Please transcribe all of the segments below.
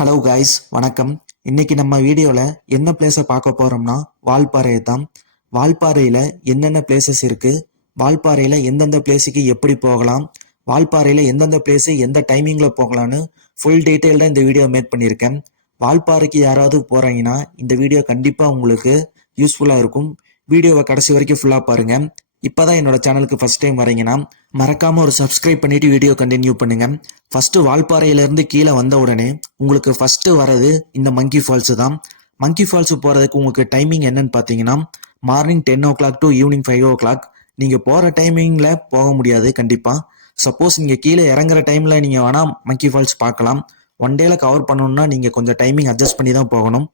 Hello guys, வணக்கம். இன்னைக்கு நம்ம வீடியோவில் என்ன பிளேஸை பார்க்க போகிறோம்னா வால்பாறையை தான். வால்பாறையில் என்னென்ன பிளேசஸ் இருக்குது, வால்பாறையில் எந்தெந்த பிளேஸுக்கு எப்படி போகலாம், வால்பாறையில் எந்தெந்த பிளேஸு எந்த டைமிங்கில் போகலான்னு ஃபுல் டீட்டெயில்டாக இந்த வீடியோ மேக் பண்ணியிருக்கேன். வால்பாறைக்கு யாராவது போகிறீங்கன்னா இந்த வீடியோ கண்டிப்பாக உங்களுக்கு யூஸ்ஃபுல்லாக இருக்கும். வீடியோவை கடைசி வரைக்கும் ஃபுல்லாக பாருங்கள். இப்போதான் என்னோட சேனலுக்கு ஃபர்ஸ்ட் டைம் வரீங்கன்னா மறக்காம ஒரு சப்ஸ்கிரைப் பண்ணிட்டு வீடியோ கண்டினியூ பண்ணுங்க. ஃபர்ஸ்ட் வால்பாறையிலேருந்து கீழே வந்த உடனே உங்களுக்கு ஃபர்ஸ்ட் வரது இந்த மங்கி ஃபால்ஸ் தான். மங்கி ஃபால்ஸ் போகிறதுக்கு உங்களுக்கு டைமிங் என்னன்னு பார்த்தீங்கன்னா morning 10 o'clock to evening 5 o'clock. நீங்கள் போகிற டைமிங்கில் போக முடியாது கண்டிப்பாக. சப்போஸ் நீங்கள் கீழே இறங்குற டைமில் நீங்கள் வேணால் மங்கி ஃபால்ஸ் பார்க்கலாம். ஒன் டேல கவர் பண்ணணும்னா நீங்கள் கொஞ்சம் டைமிங் அட்ஜஸ்ட் பண்ணி தான் போகணும்.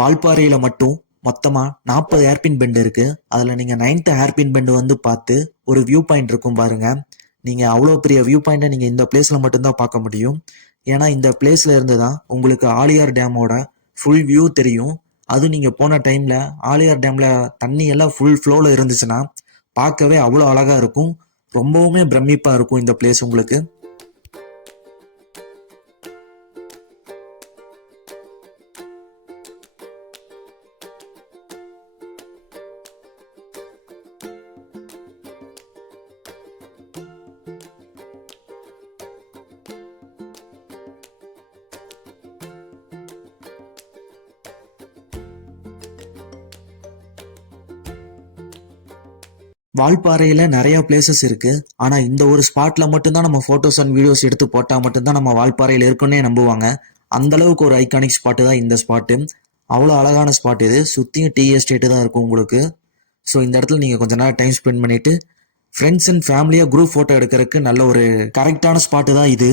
வால்பாறையில் மட்டும் மொத்தமாக 40 ஹேர்பின் பெண்ட் இருக்குது. அதில் நீங்கள் 9th ஹேர்பின் பெண்டு வந்து பார்த்து ஒரு வியூ பாயிண்ட் இருக்கும் பாருங்கள். நீங்கள் அவ்வளோ பெரிய வியூ பாயிண்ட்டை நீங்கள் இந்த பிளேஸில் மட்டும்தான் பார்க்க முடியும். ஏன்னா இந்த பிளேஸில் இருந்து தான் உங்களுக்கு ஆலியார் டேமோட ஃபுல் வியூ தெரியும். அது நீங்கள் போன டைமில் ஆலியார் டேமில் தண்ணி எல்லாம் ஃபுல் ஃப்ளோவில் இருந்துச்சுன்னா பார்க்கவே அவ்வளோ அழகாக இருக்கும். ரொம்பவுமே பிரமிப்பாக இருக்கும் இந்த பிளேஸ் உங்களுக்கு. வால்பாறையில் நிறைய பிளேசஸ் இருக்குது. ஆனால் இந்த ஒரு ஸ்பாட்டில் மட்டும்தான் நம்ம ஃபோட்டோஸ் அண்ட் வீடியோஸ் எடுத்து போட்டால் மட்டும்தான் நம்ம வால்பாறையில் இருக்குன்னே நம்புவாங்க. அந்தளவுக்கு ஒரு ஐகானிக் ஸ்பாட்டு தான் இந்த ஸ்பாட்டு. அவ்வளோ அழகான ஸ்பாட் இது. சுற்றியும் டீ எஸ்டேட்டு தான் இருக்கும் உங்களுக்கு. ஸோ இந்த இடத்துல நீங்கள் கொஞ்ச நேரம் டைம் ஸ்பெண்ட் பண்ணிவிட்டு ஃப்ரெண்ட்ஸ் அண்ட் ஃபேமிலியாக குரூப் ஃபோட்டோ எடுக்கிறதுக்கு நல்ல ஒரு கரெக்டான ஸ்பாட்டு தான் இது.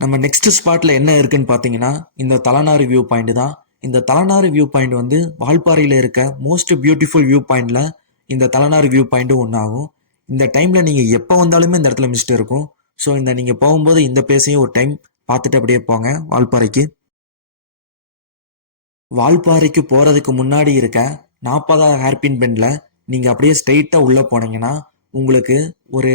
நம்ம நெக்ஸ்ட் ஸ்பாட்டில் என்ன இருக்குன்னு பார்த்தீங்கன்னா இந்த தலனாறு வியூ பாயிண்ட் தான். இந்த தலனாறு வியூ பாயிண்ட் வந்து வால்பாறையில் இருக்க மோஸ்ட் பியூட்டிஃபுல் வியூ பாயிண்டில் இந்த தலனாறு வியூ பாயிண்ட்டும் ஒன்றாகும். இந்த டைமில் நீங்கள் எப்போ வந்தாலுமே இந்த இடத்துல மிஸ்ட் இருக்கும். ஸோ இந்த நீங்கள் போகும்போது இந்த பிளேஸையும் ஒரு டைம் பார்த்துட்டு அப்படியே போங்க வால்பாறைக்கு. வால்பாறைக்கு போகிறதுக்கு முன்னாடி இருக்க 40th ஹேர்பின் பெண்டில் நீங்கள் அப்படியே ஸ்ட்ரெயிட்டாக உள்ளே போனீங்கன்னா உங்களுக்கு ஒரு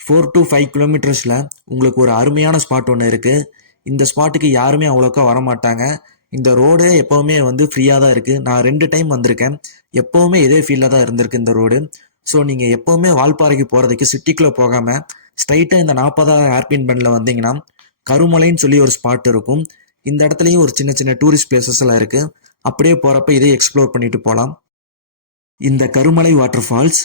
4 to 5 கிலோமீட்டர்ஸில் உங்களுக்கு ஒரு அருமையான ஸ்பாட் ஒன்று இருக்குது. இந்த ஸ்பாட்டுக்கு யாருமே அவ்வளோக்கா வரமாட்டாங்க. இந்த ரோடு எப்போவுமே வந்து ஃப்ரீயாக தான் இருக்குது. நான் 2 டைம் வந்திருக்கேன். எப்போவுமே இதே ஃபீல்டில் தான் இருந்திருக்கு இந்த ரோடு. ஸோ நீங்கள் எப்போவுமே வால்பாறைக்கு போகிறதுக்கு சிட்டிக்குள்ளே போகாமல் ஸ்ட்ரைட்டாக இந்த 40th ஹேர்பின் பெண்டில் வந்தீங்கன்னா கருமலைன்னு சொல்லி ஒரு ஸ்பாட் இருக்கும். இந்த இடத்துலையும் ஒரு சின்ன சின்ன டூரிஸ்ட் பிளேசஸ் எல்லாம் இருக்குது. அப்படியே போகிறப்ப இதை எக்ஸ்ப்ளோர் பண்ணிட்டு போகலாம். இந்த கருமலை வாட்டர் ஃபால்ஸ்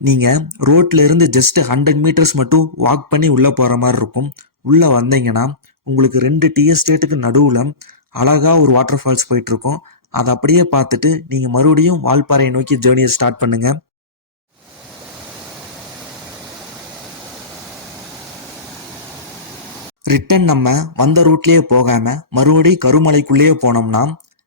நீங்கள் ரோட்ல இருந்து ஜஸ்ட் 100 மீட்டர்ஸ் மட்டும் வாக் பண்ணி உள்ளே போகிற மாதிரி இருக்கும். உள்ளே வந்தீங்கன்னா உங்களுக்கு 2 டீ எஸ்டேட்டுக்கு நடுவில் அழகாக ஒரு வாட்டர் ஃபால்ஸ் போயிட்டுருக்கோம். அதை அப்படியே பார்த்துட்டு நீங்கள் மறுபடியும் வால்பாறையை நோக்கி ஜேர்னியை ஸ்டார்ட் பண்ணுங்க. ரிட்டன் நம்ம வந்த ரூட்லேயே போகாமல் மறுபடியும் கருமலைக்குள்ளேயே போனோம்னா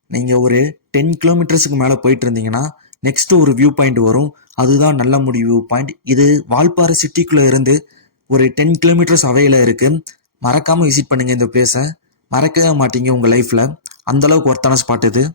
நீங்கள் ஒரு 10 கிலோமீட்டர்ஸுக்கு மேலே போயிட்டு இருந்தீங்கன்னா நெக்ஸ்ட்டு ஒரு வியூ பாயிண்ட் வரும். அதுதான் நல்லமுடி வியூ பாயிண்ட். இது வால்பாறை சிட்டிக்குள்ளே இருந்து ஒரு 10 கிலோமீட்டர்ஸ் அவையில் இருக்குது. மறக்காமல் விசிட் பண்ணுங்கள் இந்த பிளேஸை. மறக்கவே மாட்டீங்க உங்கள் லைஃப்பில். அந்தளவுக்கு ஒர்த்தான ஸ்பாட் இது.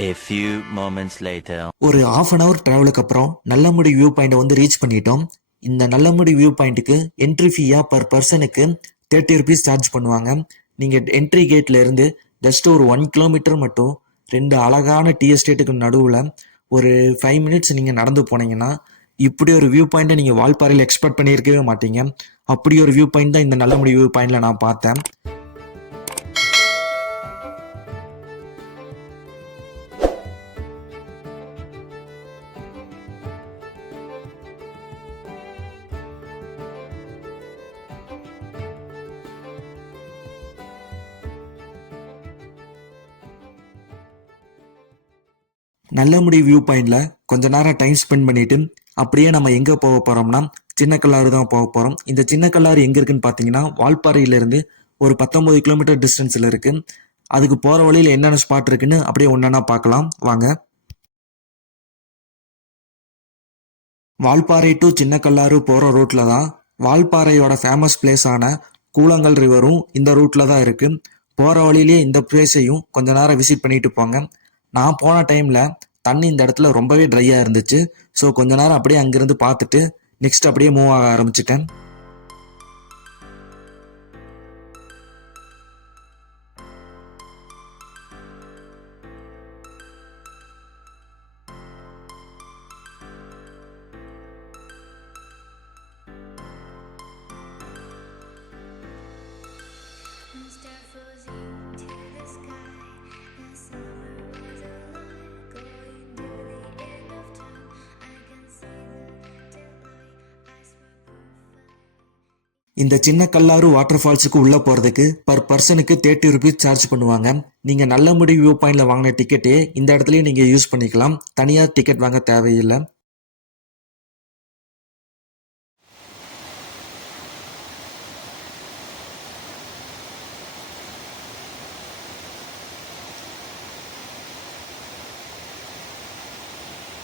A few moments later. ஒரு half an hour டிராவலுக்கு அப்புறம் நல்லமுடி வியூ பாயிண்டை வந்து ரீச் பண்ணிட்டோம். இந்த நல்லமுடி வியூ பாயிண்ட்டுக்கு என்ட்ரி ஃபீயாக பர் பர்சனுக்கு 30 rupees சார்ஜ் பண்ணுவாங்க. நீங்கள் என்ட்ரி கேட்ல இருந்து ஜஸ்ட் ஒரு 1 கிலோமீட்டர் மட்டும் 2 அழகான டீ எஸ்டேட்டுக்கு நடுவில் ஒரு 5 minutes நீங்கள் நடந்து போனீங்கன்னா இப்படி ஒரு வியூ பாயிண்ட்டை நீங்கள் வால்பாறையில் எக்ஸ்பெக்ட் பண்ணியிருக்கவே மாட்டீங்க. அப்படி ஒரு வியூ பாயிண்ட் தான் இந்த நல்லமுடி வியூ பாயிண்டில் நான் பார்த்தேன். நல்லமுடி வியூ பாயிண்டில் கொஞ்ச நேரம் டைம் ஸ்பெண்ட் பண்ணிவிட்டு அப்படியே நம்ம எங்கே போக போகிறோம்னா சின்ன கல்லாறு தான் போக போகிறோம். இந்த சின்ன கல்லாறு எங்கே இருக்குன்னு பார்த்தீங்கன்னா வால்பாறையிலேருந்து ஒரு 19 கிலோமீட்டர் டிஸ்டன்ஸில் இருக்குது. அதுக்கு போகிற வழியில் என்னென்ன ஸ்பாட் இருக்குன்னு அப்படியே ஒன்றா பார்க்கலாம் வாங்க. வால்பாறை டு சின்ன கல்லாறு போகிற ரூட்டில் தான் வால்பாறையோட ஃபேமஸ் பிளேஸான கூழாங்கல் ரிவரும் இந்த ரூட்டில் தான் இருக்குது. போகிற வழியிலேயே இந்த பிளேஸையும் கொஞ்ச நேரம் விசிட் பண்ணிட்டு போங்க. நான் போன டைமில் தண்ணி இந்த இடத்துல ரொம்பவே ட்ரையாக இருந்துச்சு. ஸோ கொஞ்ச நேரம் அப்படியே அங்கேருந்து பார்த்துட்டு நெக்ஸ்ட் அப்படியே மூவ் ஆக ஆரம்பிச்சிட்டேன். இந்த சின்ன கல்லாறு வாட்டர் ஃபால்ஸுக்கு உள்ள போறதுக்கு பர் பர்சனுக்கு 30 ருபீஸ் சார்ஜ் பண்ணுவாங்க. நீங்க நல்லமுடி வியூ பாயிண்ட்ல வாங்கின டிக்கெட்டே இந்த இடத்துலயே நீங்க யூஸ் பண்ணிக்கலாம். தனியா டிக்கெட் வாங்க தேவையில்லை.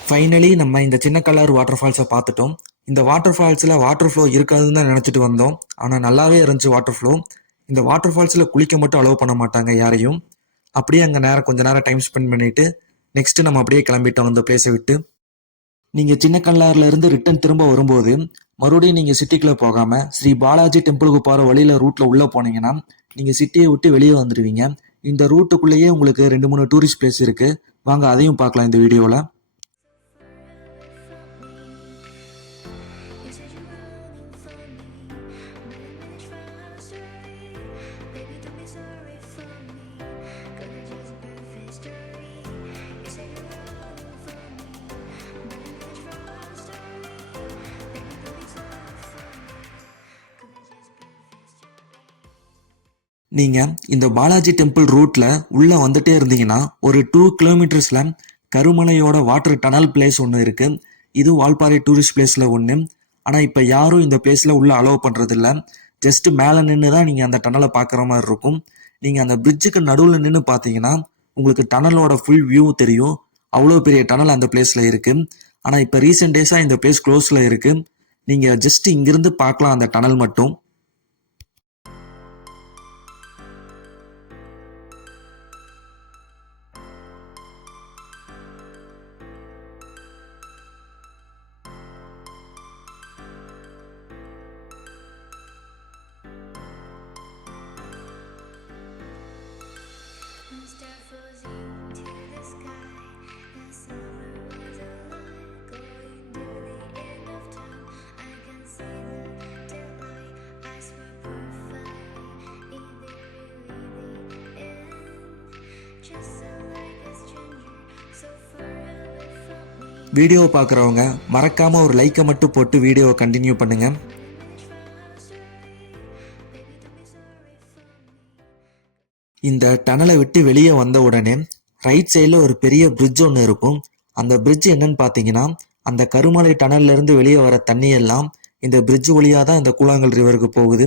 ஃபைனலி நம்ம இந்த சின்ன கல்லாறு வாட்டர் ஃபால்ஸை பார்த்துட்டோம். இந்த வாட்டர் ஃபால்ஸில் வாட்டர் ஃப்ளோ இருக்காதுன்னு தான் நினச்சிட்டு வந்தோம். ஆனால் நல்லாவே இருந்துச்சு வாட்டர் ஃப்ளோ. இந்த வாட்டர் ஃபால்ஸில் குளிக்க மட்டும் அலோவ் பண்ண மாட்டாங்க யாரையும். அப்படியே அங்கே கொஞ்ச நேரம் டைம் ஸ்பெண்ட் பண்ணிவிட்டு நெக்ஸ்ட்டு நம்ம அப்படியே கிளம்பிட்டோம் அந்த பிளேஸை விட்டு. நீங்கள் சின்ன கல்லாறுலேருந்து ரிட்டன் திரும்ப வரும்போது மறுபடியும் நீங்கள் சிட்டிக்குள்ளே போகாமல் ஸ்ரீ பாலாஜி டெம்பிளுக்கு போகிற வழியில் ரூட்டில் உள்ளே போனீங்கன்னா நீங்கள் சிட்டியை விட்டு வெளியே வந்துடுவீங்க. இந்த ரூட்டுக்குள்ளேயே உங்களுக்கு 2-3 டூரிஸ்ட் பிளேஸ் இருக்குது. வாங்க அதையும் பார்க்கலாம் இந்த வீடியோவில். நீங்கள் இந்த பாலாஜி டெம்பிள் ரூட்டில் உள்ளே வந்துட்டே இருந்தீங்கன்னா ஒரு 2 கிலோமீட்டர்ஸில் கருமலையோட வாட்டர் டனல் பிளேஸ் ஒன்று இருக்குது. இது வால்பாறை டூரிஸ்ட் பிளேஸில் ஒன்று. ஆனால் இப்போ யாரும் இந்த பிளேஸில் உள்ளே அலோவ் பண்ணுறதில்ல. ஜஸ்ட்டு மேலே நின்று தான் நீங்கள் அந்த டனலை பார்க்குற மாதிரி இருக்கும். நீங்கள் அந்த பிரிட்ஜுக்கு நடுவில் நின்று பார்த்தீங்கன்னா உங்களுக்கு டனலோட ஃபுல் வியூ தெரியும். அவ்வளோ பெரிய டனல் அந்த பிளேஸில் இருக்குது. ஆனால் இப்போ ரீசெண்ட் டேஸாக இந்த பிளேஸ் க்ளோஸில் இருக்குது. நீங்கள் ஜஸ்ட் இங்கிருந்து பார்க்கலாம் அந்த டனல் மட்டும். வீடியோவை பார்க்குறவங்க மறக்காமல் ஒரு லைக்கை மட்டும் போட்டு வீடியோவை கண்டினியூ பண்ணுங்கள். இந்த டனலை விட்டு வெளியே வந்த உடனே ரைட் சைடில் ஒரு பெரிய பிரிட்ஜ் ஒன்று இருக்கும். அந்த பிரிட்ஜ் என்னன்னு பார்த்தீங்கன்னா அந்த கருமலை டனல்லேருந்து வெளியே வர தண்ணியெல்லாம் இந்த பிரிட்ஜ் வழியாக தான் இந்த கூழாங்கல் ரிவருக்கு போகுது.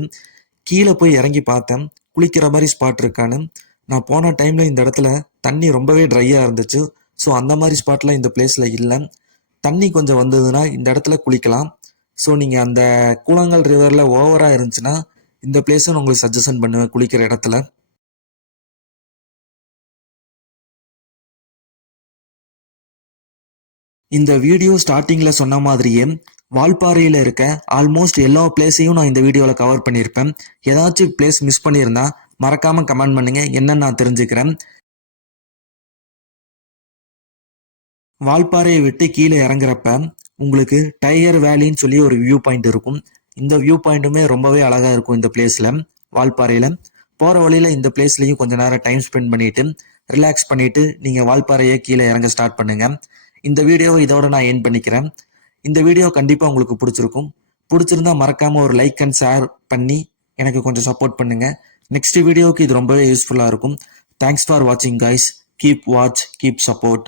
கீழே போய் இறங்கி பார்த்தேன் குளிக்கிற மாதிரி ஸ்பாட் இருக்கான்னு. நான் போன டைமில் இந்த இடத்துல தண்ணி ரொம்பவே ட்ரையாக இருந்துச்சு. ஸோ அந்த மாதிரி ஸ்பாட்லாம் இந்த பிளேஸில் இல்லை. தண்ணி கொஞ்சம் வந்ததுன்னா இந்த இடத்துல குளிக்கலாம். ஸோ நீங்கள் அந்த கூழாங்கல் ரிவரில் ஓவராக இருந்துச்சுன்னா இந்த பிளேஸை நான் உங்களுக்கு சஜஷன் பண்ணுவேன் குளிக்கிற இடத்துல. இந்த வீடியோ ஸ்டார்டிங்கில் சொன்ன மாதிரியே வால்பாறையில் இருக்க ஆல்மோஸ்ட் எல்லா பிளேஸையும் நான் இந்த வீடியோவில் கவர் பண்ணியிருப்பேன். ஏதாச்சும் பிளேஸ் மிஸ் பண்ணியிருந்தா மறக்காமல் கமெண்ட் பண்ணுங்கள், என்னன்னு நான் தெரிஞ்சுக்கிறேன். வால்பாறையை விட்டு கீழே இறங்குறப்ப உங்களுக்கு டைகர் வேலின்னு சொல்லி ஒரு வியூ பாயிண்ட் இருக்கும். இந்த வியூ பாயிண்ட்டுமே ரொம்பவே அழகாக இருக்கும் இந்த பிளேஸில். வால்பாறையில் போகிற வழியில் இந்த பிளேஸ்லையும் கொஞ்சம் நேரம் டைம் ஸ்பெண்ட் பண்ணிவிட்டு ரிலாக்ஸ் பண்ணிவிட்டு நீங்கள் வால்பாறையை கீழே இறங்க ஸ்டார்ட் பண்ணுங்கள். இந்த வீடியோவை இதோட நான் எண்ட் பண்ணிக்கிறேன். இந்த வீடியோ கண்டிப்பாக உங்களுக்கு பிடிச்சிருக்கும். பிடிச்சிருந்தா மறக்காமல் ஒரு லைக் அண்ட் ஷேர் பண்ணி எனக்கு கொஞ்சம் சப்போர்ட் பண்ணுங்கள். நெக்ஸ்ட் வீடியோவுக்கு இது ரொம்பவே யூஸ்ஃபுல்லாக இருக்கும். தேங்க்ஸ் ஃபார் வாட்சிங் guys. Keep watch, keep support.